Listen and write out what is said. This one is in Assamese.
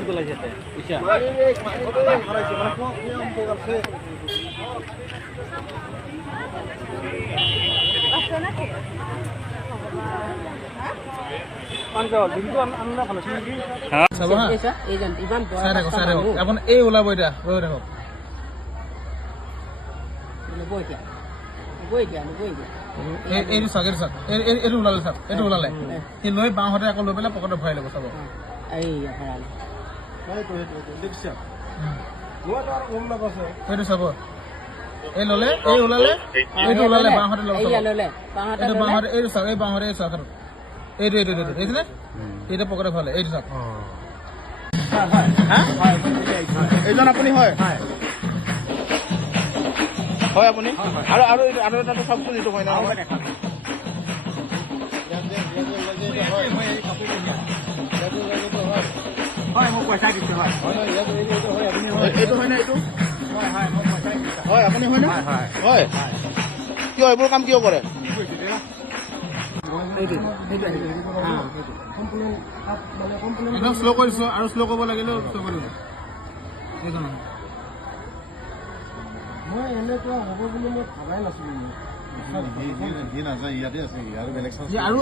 কি পেলাইছে পইচা এখন এই ওলাব এতিয়া এইটো চাওক এইটো চাওক এইটো ওলালে চাওক এইটো ওলালে সি লৈ বাওঁহাতে আকৌ লৈ পেলাই পকেটত ভৰাই ল'ব চাব এইটো চাব এই ল'লে এই ওলালে এইটো ওলালে বাওঁহাতে ল'ব এইটো বাওঁহাতে এইটো চাওক এই বাওঁহাতে এই চাওক এইটো এইটো এইটো দেখিছেনে এইটো পকেটত ভৰালে এইটো চাওক এইজন আপুনি হয় হয় আপুনি আৰু আৰু আৰু এটা চাওকচোন এইটো হয় না হয় মোক পইচা দিছে হয় এইটো হয় না এইটো হয় আপুনি হয় না হয় কিয় এইবোৰ কাম কিয় কৰে একদম শ্ল' কৰিছো আৰু শ্ল' কৰিব লাগিলেও শ্ল' কৰিব মই এনেকুৱা হ'ব বুলি মই ভাবাই নাছিলো আৰু